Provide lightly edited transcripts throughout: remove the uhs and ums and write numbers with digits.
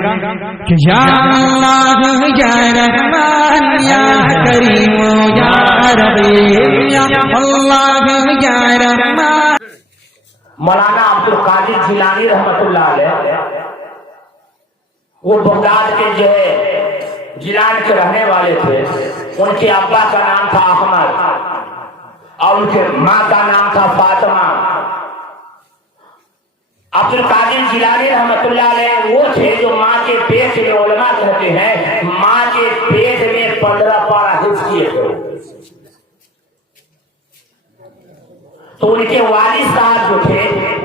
کہ یا اللہ یا رحمان یا کریم یا رحیم یا اللہ یا رحمان۔ مولانا عبدالقادر جیلانی رحمت اللہ علیہ وہ بغداد کے جو ہے جیلان کے رہنے والے تھے۔ ان کے ابا کا نام تھا احمد اور ان کے ماں کا نام تھا فاطمہ۔ عبدالقادر جیلانی رحمت اللہ علیہ وہ تھے جو ماں کے پیٹ میں، علماء کہتے ہیں ماں کے پیٹ میں 15 پارہ حفظ کیے تھے۔ تو ان کے والد صاحب جو تھے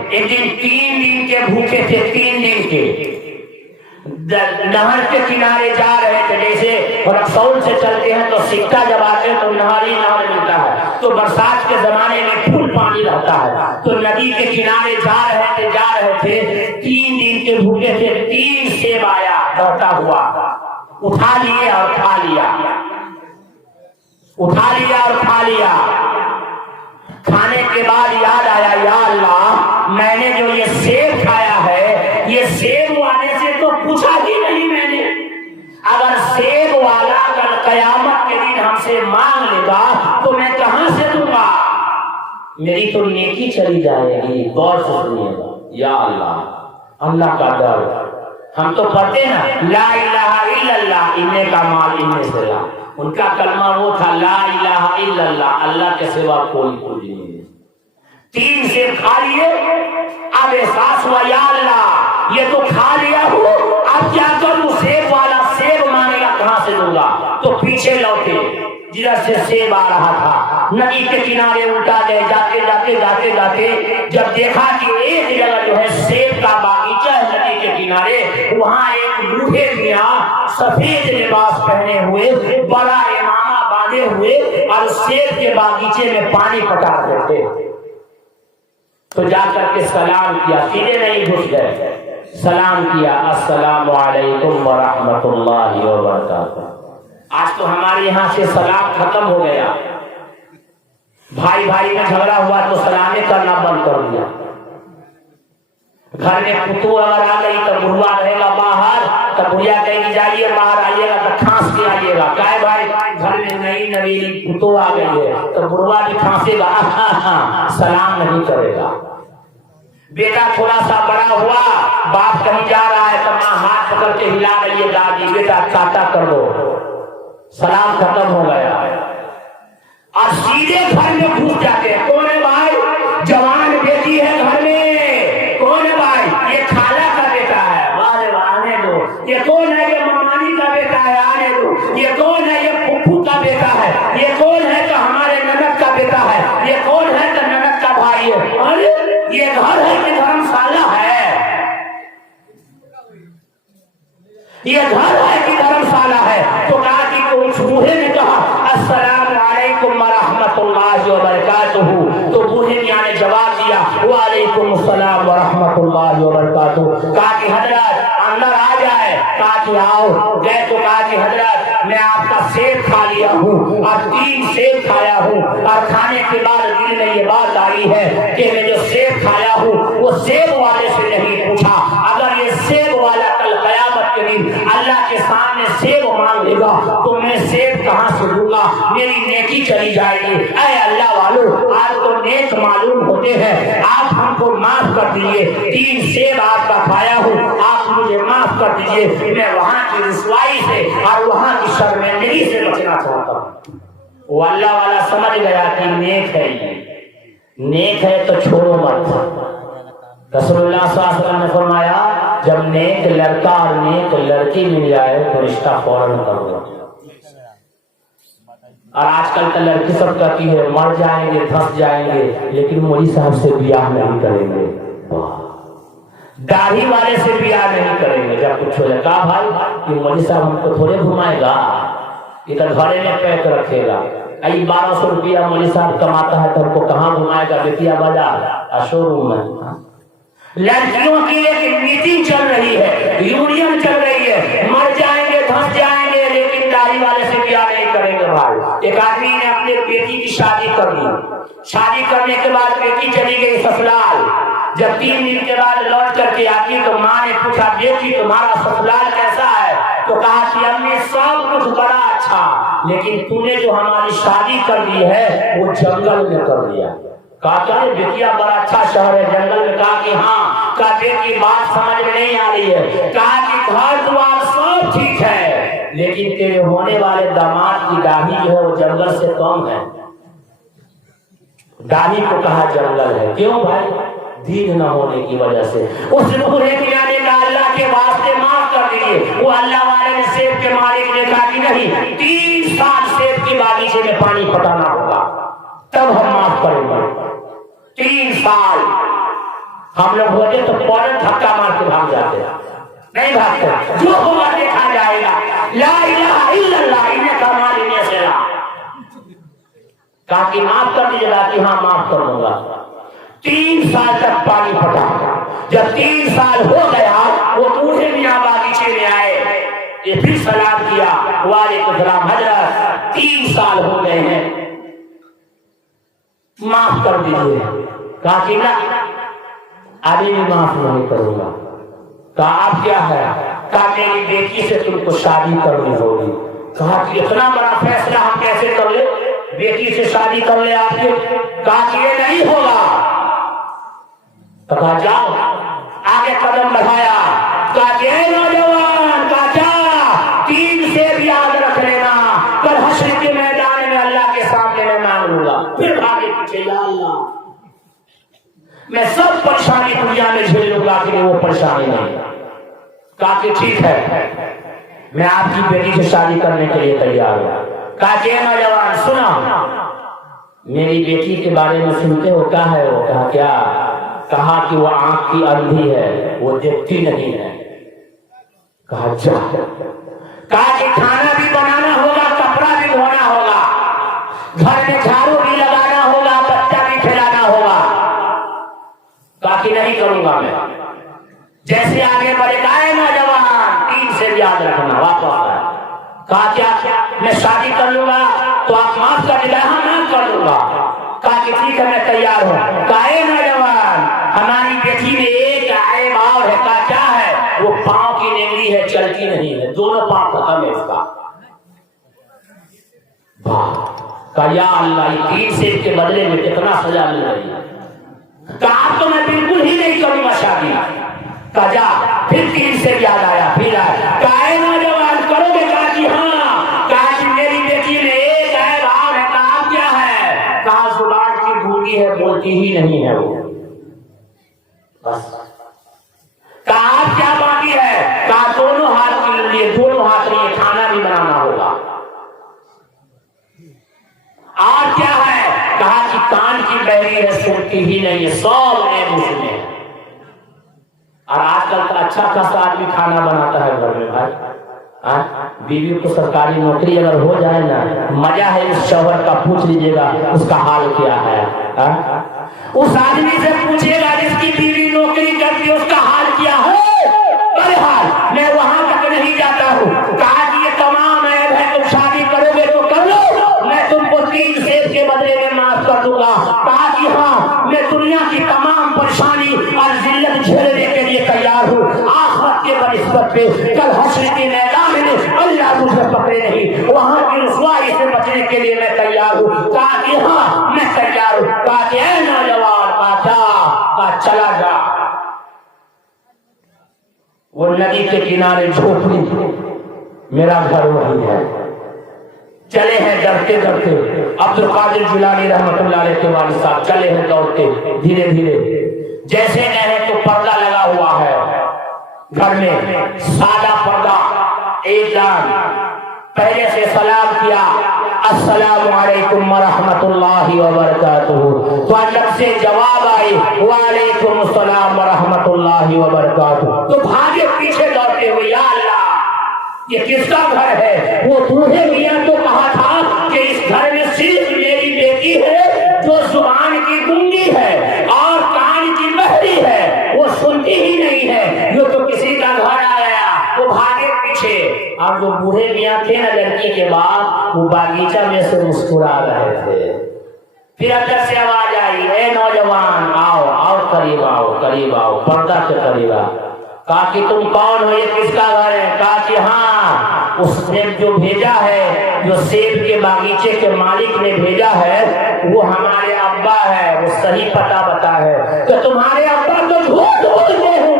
ایک دن 3 دن کے بھوکے تھے، 3 دن کے نہر کے کنارے جا رہے تھے۔ جیسے رکسول سے چلتے ہیں تو سکہ جب آتے ہیں تو نہر ہی نہر ملتا ہے، تو برسات کے زمانے میں پھول پانی رہتا ہے، تو ندی کے کنارے جا رہے تھے 3 دن کے بھوکے تھے۔ 3 سیب آیا بڑھتا ہوا، اٹھا لیے اور کھا لیا، اٹھا لیا اور کھا لیا۔ کھانے کے بعد یاد آیا یا اللہ میں نے جو یہ سیب کھایا ہے، یہ سیب والے سے تو پوچھا ہی نہیں میں نے۔ اگر سیب والا کل قیامت کے دن ہم سے مانگ لے گا تو میں کہاں سے دوں گا؟ میری تو نیکی چلی جائے گی۔ غور سے سنیے گا یا اللہ، اللہ کا ڈر۔ ہم تو پڑھتے نا لا الہ الا اللہ، انے کا مال انے سے لا۔ ان کا کلمہ وہ تھا لا الہ الا اللہ، اللہ کے سوا کوئی کچھ نہیں۔ 3 سیب کھا لیے، اب احساس ہوا یا اللہ یہ تو کھا لیا ہوں، اب کیا کروں؟ سیب والا سیب مانگے گا کہاں سے دوں گا؟ تو پیچھے لوٹے جدھر سے سیب آ رہا تھا، ندی کے کنارے الٹا گئے۔ جاتے جب دیکھا کہ ایک جگہ جو ہے سیب کا باغیچہ ہے ندی کے کنارے، وہاں ایک بوڑھے میاں سفید لباس پہنے ہوئے، بڑا امامہ باندھے ہوئے اور سیب کے باغیچے میں پانی پٹا رہے تھے۔ تو جا کر کے سلام کیا، سیدھے نہیں گھس گئے، سلام کیا السلام علیکم ورحمۃ اللہ وبرکاتہ۔ آج تو ہمارے یہاں سے سلام ختم ہو گیا، بھائی میں جھگڑا ہوا تو سلامیں کرنا بند کر دیا۔ گھر میں پتو اگر آ گئی تو بڑھوا رہے گا باہر، تو بڑھیا کہیں گی جائیے باہر آئیے گا تو کھانس کے آئیے گا۔ کہے بھائی گھر میں نئی نویلی پتو آ گئی ہے تو بڑھوا بھی کھانسے گا، سلام نہیں کرے گا۔ بیٹا تھوڑا سا بڑا ہوا، باپ کہیں جا رہا ہے تو ماں ہاتھ پکڑ کے ہلا رہی ہے، دادی بیٹا ٹاٹا کر دو، سلام ختم ہو گیا۔ اور سیدھے گھر میں گھس جاتے ہیں، کون ہے بھائی؟ جوان بیٹی ہے گھر میں، کون ہے بھائی؟ یہ خالہ کا بیٹا ہے، آنے دو۔ یہ کون ہے؟ یہ ممانی کا بیٹا ہے، آنے دو۔ یہ کون ہے؟ یہ پھپھو کا بیٹا ہے۔ یہ کون ہے؟ تو ہمارے نند کا بیٹا ہے۔ یہ کون ہے؟ تو نند کا بھائی ہے۔ ارے یہ گھر ہے کہ دھرمشالہ ہے؟ یہ گھر ہے کہ دھرمشالہ ہے؟ تو کہا کہ اس بوڑھے نے کہا السلام علیکم ورحمۃ اللہ وبرکاتہ، تو بوڑھے میاں نے جواب دیا وعلیکم السلام ورحمۃ اللہ وبرکاتہ۔ کہا کہ حضرت اندر آ جائے، کہا کہ آؤ۔ گئے تو کہا کہ حضرت میں آپ کا سیب کھا لیا ہوں اور 3 سیب کھایا ہوں، اور کھانے کے بعد دل میں یہ بات آئی ہے کہ میں جو سیب کھایا ہوں وہ سیب والے سے نہیں پوچھا۔ اگر یہ سیب والا کل قیامت کے دن اللہ کے سامنے سیب مانگ لے گا تو میں سیب کہاں سے دوں گا؟ میری نیکی چلی جائے گی۔ اے اللہ والو، آپ کو نیک معلوم ہوتے ہیں، آپ ہم کو معاف کر دیجیے۔ 3 سیب آپ کا کھایا ہوں، آپ مجھے معاف کر دیجیے، میں وہاں کی رسوائی سے اور وہاں کی شرمندگی سے بچنا چاہتا ہوں۔ وہ اللہ والا سمجھ گیا کہ نیک ہے، یہ نیک ہے تو چھوڑو مت۔ رسول اللہ صلی اللہ علیہ وسلم نے فرمایا جب نیک لڑکا اور نیک لڑکی مل جائے تو رشتہ فوراً کر دو۔ اور آج کل کا لڑکی سب کہتی ہے مر جائیں گے، دھس جائیں گے، لیکن مولوی صاحب سے بیاہ نہیں کریں گے، داڑھی والے سے بیاہ نہیں کریں گے۔ جب کچھ ہو جائے کہا بھائی یہ مولوی صاحب ہم کو تھوڑے گھمائے گا، یہ تو گھڑے میں پیک رکھے گا۔ 1200 روپیہ مولوی صاحب کماتا ہے تو ہم کو کہاں گھمائے گا؟ بیتیا بازار شو روم میں۔ لڑکیوں کی ایک میٹنگ چل رہی ہے، یونین چل رہی ہے، مر جائیں گے، دھس جائیں گے، لیکن داڑھی والے سے بیاہ نہیں کریں گے۔ بھائی ایک آدمی نے اپنے بیٹی کی شادی کر دی، شادی کرنے کے بعد بیٹی چلی گئی سسرال، جب 3 دن کے بعد لوٹ کر کے آتی تو ماں نے پوچھا بیٹی تمہارا سسرال کیسا ہے؟ تو کہا کہ امی سب کچھ بڑا اچھا، لیکن تو نے جو ہماری شادی کر دی ہے وہ جنگل میں کر دیا۔ کہا کہ بیٹیا بڑا اچھا شہر ہے جنگل میں۔ کہا کہ ہاں۔ کہا بیٹی بات سمجھ میں نہیں آ رہی ہے۔ کہا کہ گھر دوار سب ٹھیک ہے، لیکن تیرے ہونے والے داماد کی داڑھی جو ہے وہ جنگل سے کم ہے۔ داڑھی کو کہا جنگل ہے، کیوں بھائی؟ دین نہ ہونے کی وجہ سے۔ اس بوڑھے میاں نے کہا اللہ کے واسطے معاف کر دیجیے۔ وہ اللہ والے نے سیب کے مالک نے کہا کہ نہیں، 3 سال سیب کی باغیچے میں پانی پٹانا ہوگا تب ہم معاف کریں گے۔ 3 سال ہم لوگ ہوتے تو فوراً دھکا مار کے بھاگ جاتے، نہیں بھاگتے، جو ہوگا دیکھا جائے گا۔ لا الہ الا اللہ انہیں کمال انہیں سے لا۔ کہا کہ معاف کر دیجیے گا کہ ہاں معاف کر دوں گا۔ 3 سال تک پانی پٹا۔ جب 3 سال ہو گیا وہ بوڑھے میاں باغیچے میں آئے، یہ پھر سلام کیا، وعلیکم السلام حضرت 3 سال ہو گئے ہیں معاف کر دیجیے۔ کہا کہ نہ ابھی بھی معاف نہیں کروں گا۔ کہا آپ کیا ہے؟ کہا میری بیٹی سے تم کو شادی کرنی ہوگی۔ کہا کہ اتنا بڑا فیصلہ ہم کیسے کر لیں، بیٹی سے شادی کر لے آپ کے؟ کہا کہ یہ نہیں ہوگا۔ کہا جاؤ، آگے قدم بڑھایا۔ کہا کہ اے نوجوان، کہا جا 3 سے بھی یاد رکھ لینا، کل حشر کے میدان میں اللہ کے سامنے میں مانگوں گا۔ پھر آگے پیچھے یا اللہ میں سب پریشانی دنیا میں جھیل لوں گا کہ وہ پریشانی نہیں۔ کہا کہ ٹھیک ہے میں آپ کی بیٹی سے شادی کرنے کے لیے تیار ہوں۔ کہا کہ اے نوجوان سنا، میری بیٹی کے بارے میں سنتے ہو؟ کیا ہے وہ؟ کہا کیا؟ کہا کہ وہ آنکھ کی اندھی ہے، وہ دیکھتی نہیں ہے۔ کہا جا۔ کہا کہ کھانا بھی بنانا ہوگا، کپڑا بھی دھونا ہوگا، گھر میں جھاڑو بھی لگانا ہوگا، بچہ بھی کھلانا ہوگا۔ کہا کہ نہیں کروں گا میں۔ جیسے آگے بڑھے گا نوجوان 3 سے یاد رکھنا، واپس آئے۔ کہا کیا میں شادی کر لوں گا تو آپ معاف کر دیجیے؟ ہاں معاف کر دوں گا۔ کہا کہ ٹھیک ہے میں تیار ہوں۔ کہا اے نوجوان ہماری بیٹی میں ایک عیب اور ہے۔ کہا کیا ہے؟ وہ پاؤں کی نگری ہے، چلتی نہیں ہے، دونوں پاؤں ختم ہے اس کا۔ کہا یا اللہ یہ 3 سیب کے بدلے میں کتنا سزا مل رہی ہے۔ کہا تو میں بالکل ہی نہیں کروں گا شادی۔ کہا جا۔ پھر 3 سے یاد آیا، پھر آیا۔ کہا اے نوجوان کرو گے؟ کہا کہ ہاں۔ کہا کہ میری بیٹی میں ایک عیب اور ہے۔ کہا کیا ہے؟ کہا زبان کی گونگی ہے، بولتی ہی نہیں ہے وہ۔ بس۔ کہا کیا باقی ہے؟ کہا دونوں ہاتھ کے لیے، دونوں ہاتھ لیے کھانا بھی بنانا ہوگا۔ اور کیا ہے؟ کہا کہ کان کی بہری ہے، سنتی ہی نہیں ہے، سب نے مسلم ہے۔ اور آج کل کا اچھا خاصا آدمی کھانا بناتا ہے گھر میں بھائی۔ بیوی کو سرکاری نوکری اگر ہو جائے نا، مزہ ہے اس شوہر کا، پوچھ لیجیے گا اس کا حال کیا ہے۔ اس آدمی سے پوچھے گا جس کی بیوی نوکری کرتی ہے اس کا حال کیا ہے۔ بہرحال میں وہاں تک نہیں جاتا ہوں۔ کہا کہ یہ تمام عیب ہے، تم شادی کرو گے تو کر لو، میں تم کو 3 سیب کے بدلے میں معاف کر دوں گا۔ کہا کہ ہاں میں دنیا کی تمام پریشانی اور ذلت جھیلنے کے لیے تیار ہوں، آخرت کے بنسبت پہ کل حشر کے میدان میں اللہ مجھے پکڑے نہیں، وہاں کی رسوائی سے بچنے کے لیے میں تیار ہوں۔ کہا کہ ہاں میں تیار ہوں۔ کہا کہ اے نوجوان، کہا چلا جا۔ وہ ندی کے کنارے جھوپڑی، میرا گھر وہی ہے۔ چلے ہیں ڈرتے ڈرتے، عبد القادر جیلانی رحمۃ اللہ علیہ کے والد صاحب چلے ہیں دوڑتے دھیرے دھیرے۔ جیسے گئے ہیں تو پردہ لگا ہوا ہے گھر میں، سادہ پردہ۔ ایک جان پہلے سے سلام کیا، السلام علیکم ورحمۃ اللہ وبرکاتہ، تو جب سے جواب آئی وعلیکم السلام ورحمۃ اللہ وبرکاتہ، تو بھاگے پیچھے دوڑتے ہوئے یا اللہ یہ کس کا گھر ہے؟ وہ بوڑھے میاں تو کہا تھا کہ اس گھر میں صرف میری بیٹی ہے جو زبان کی گونگی ہے اور کان کی بہری ہے، وہ سنتی ہی نہیں ہے، یہ تو کسی کا گھر آیا۔ وہ بھاگے پیچھے، اور جو بوڑھے میاں تھے نا لڑکی کے بعد، وہ باغیچہ میں سے مسکرا رہے تھے۔ پھر اندر سے آواز آئی، اے نوجوان آؤ آؤ اور قریب آؤ پردہ کے قریب آؤ. کہا کہ تم کون ہو, یہ کس کا گھر ہے؟ کہا کہ ہاں اس نے جو بھیجا ہے, جو سیب کے باغیچے کے مالک نے بھیجا ہے, وہ ہمارے ابا ہے, وہ صحیح پتہ بتا ہے. کہ تمہارے ابا تو جھوٹ بولتے ہیں.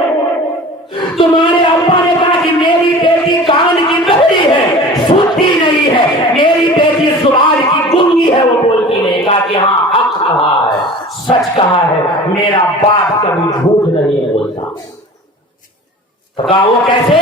تمہارے ابا نے کہا کہ میری بیٹی کان کی بہری ہے, سنتی نہیں ہے, میری بیٹی زبان کی گنگی ہے, وہ بولتی نہیں. کہا کہ ہاں حق کہا ہے, سچ کہا ہے, میرا باپ کبھی جھوٹ نہیں بولتا. تو کہا وہ کیسے؟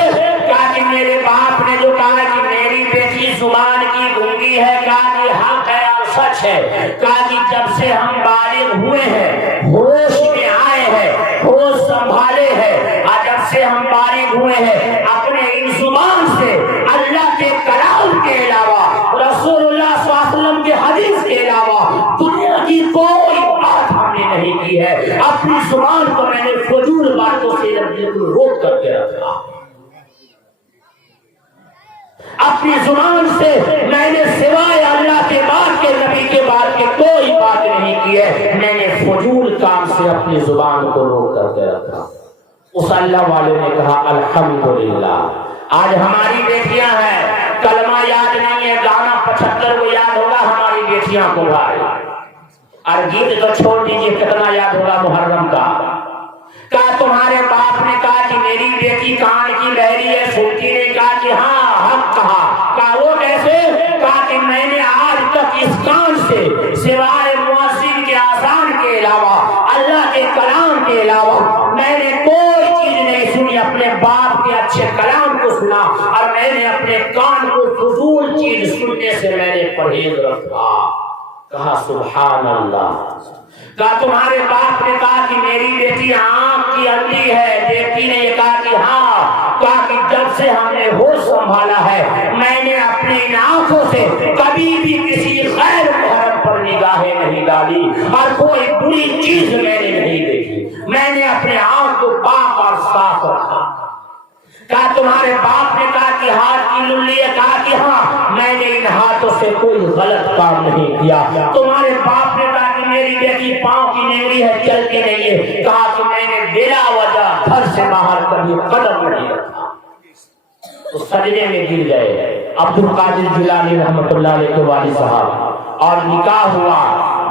کہا کہ میرے باپ نے جو کہا کہ میری بیٹی زبان کی گنگی ہے, کہا کہ حق ہے اور سچ ہے. کہا کہ جب سے ہم بالغ ہوئے ہیں, ہوش میں آئے ہیں, ہوش سنبھالے ہیں, اور جب سے ہم بالغ ہوئے ہیں, اپنے ان زبان سے اللہ کے کلام کے علاوہ, رسول اللہ صلی اللہ علیہ وسلم کے حدیث کے علاوہ دنیا کی کوئی بات ہم نے نہیں کی ہے. اپنی زبان کو میں نے فضول باتوں سے روک کر کے رکھا. اپنی زبان سے میں نے سوائے اللہ کے بعد کے, نبی کے بعد کے کوئی بات نہیں کی ہے. میں نے فضول کام سے اپنی زبان کو روک کر کے رکھا. اس اللہ والے نے کہا الحمدللہ. آج ہماری بیٹیاں ہیں, کلمہ یاد نہیں ہے, گانا 75 کو یاد ہوگا ہماری بیٹیاں کو بھائی, اور گیت تو چھوڑ دیجیے, کتنا یاد ہوگا محرم کا. کہا تمہارے باپ نے کہا کہ میری بیٹی کان کی بہری ہے, سنتی نے. کہا کہ ہاں حق کہا. کہا وہ کیسے؟ کہا کہ میں نے آج تک اس کان سے سوائے مؤذن کے اذان کے علاوہ, اللہ کے کلام کے علاوہ میں نے کوئی چیز نہیں سنی. اپنے باپ کے اچھے کلام کو سنا, اور میں نے اپنے کان کو فضول چیز سننے سے میں نے پرہیز رکھا. کہا سبحان اللہ. کہا تمہارے باپ نے کہا کہ میری بیٹی آنکھ کی اندھی ہے, بیٹی نے یہ کہا کہ ہاں. کہا کہ جب سے ہم نے ہوش سنبھالا ہے, میں نے اپنی ان آنکھوں سے کبھی بھی کسی غیر محرم پر نگاہیں نہیں ڈالی, اور کوئی بری چیز میں نے نہیں دیکھی. میں نے اپنے آنکھ کو پاک اور صاف رکھا. کہا تمہارے باپ نے کہا کہ ہاتھ کی للی ہے. کہا کہ ہاں میں نے ان ہاتھوں سے کوئی غلط کام نہیں کیا. تمہارے باپ نے کہا کہ میری بیٹی پاؤں کی نیری ہے, چل کے نہیں ہے. کہا کہ میں نے بلا وجہ گھر سے باہر کبھی قدم نہیں رکھا. تو سجدے میں گر گئے عبد القادر جیلانی رحمۃ اللہ علیہ کے والد صاحب, اور نکاح ہوا,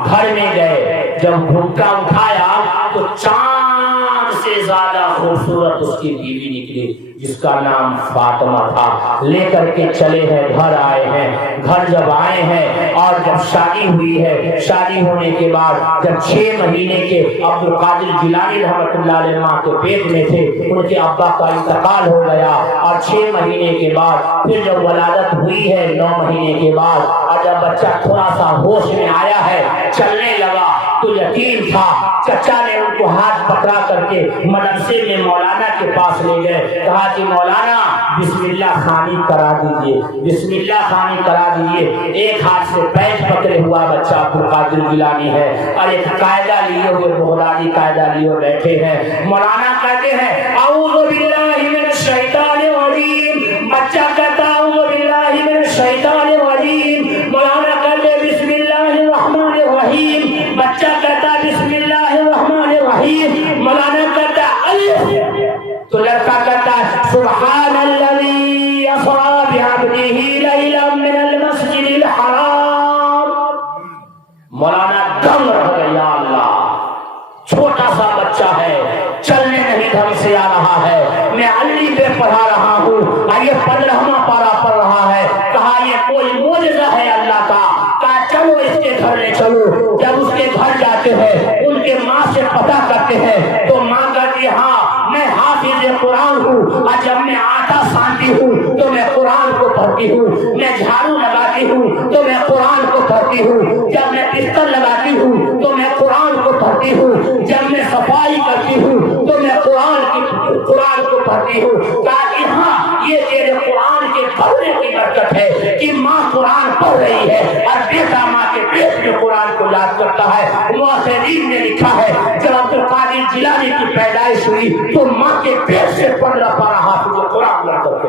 گھر میں گئے. جب گھٹا اٹھایا تو چاند سے زیادہ خوبصورت اس کی بیوی نکلی, جس کا نام فاطمہ تھا. لے کر کے چلے ہیں, گھر آئے ہیں. گھر جب آئے ہیں اور جب شادی ہوئی ہے, شادی ہونے کے بعد جب 6 مہینے کے عبد القادر جیلانی رحمۃ اللہ علیہ ماں کے پیٹ میں تھے, ان کے ابا کا انتقال ہو گیا. اور 6 مہینے کے بعد پھر جب ولادت ہوئی ہے 9 مہینے کے بعد, اور جب بچہ تھوڑا سا ہوش میں آیا ہے, چلنے لگا, تو یقین تھا چچا نے ان کو ہاتھ پکڑا کر کے مدرسے میں مولانا کے پاس لے گئے. کہا کہ مولانا بسم اللہ خوانی کرا دیجیے, بسم اللہ خوانی کرا دیجیے. ایک ہاتھ سے پیچ پکڑے ہوا بچہ عبد القادر جیلانی ہے, اور ایک قاعدہ لیے ہوئے, بغدادی قاعدہ لیے بیٹھے ہیں. مولانا کہتے ہیں اعوذ باللہ من الشیطان الرجیم. بچہ کہتا اعوذ باللہ من الشیطان الرجیم. مولانا کہتے بسم اللہ الرحمن الرحیم. بچہ کہتا بسم اللہ الرحمن الرحیم. مولانا کہتا الف, تو لڑکا کہتا ہے سبحان الذی اسری بعبدہ لیلا من المسجد الحرام. مولانا دم رہ گیا, اللہ چھوٹا سا بچہ ہے, چلنے نہیں ڈھنگ سے آ رہا ہے, میں علی پہ پڑھا رہا ہوں, یہ 15واں پارہ پڑھ رہا ہے. کہا یہ کوئی معجزہ ہے اللہ کا. کہا چلو اس کے گھر لے چلو. جب اس کے گھر جاتے ہیں, ان کے ماں سے پتہ کرتے ہیں, تو ماں کہتی ہاں میں حافظ قرآن ہوں, اور جب میں آٹا سانتی ہوں تو میں قرآن کو پڑھتی ہوں, میں جھاڑو لگاتی ہوں تو میں قرآن کو پڑھتی ہوں, جب میں بستر لگاتی ہوں تو میں قرآن کو پڑھتی ہوں, جب میں صفائی کرتی ہوں تو میں قرآن کو پڑھتی ہوں. تاکہ ہاں یہ تیرے قرآن کے پڑھنے کی برکت ہے کہ ماں قرآن پڑھ رہی ہے اور بیٹا ماں کے پیٹ میں قرآن کو یاد کرتا ہے. مؤرخین نے لکھا ہے جب عبد القادر جیلانی کی پیدائش ہوئی تو ماں کے پیٹ سے 15 پارہ حافظ قرآن لڑ کر کے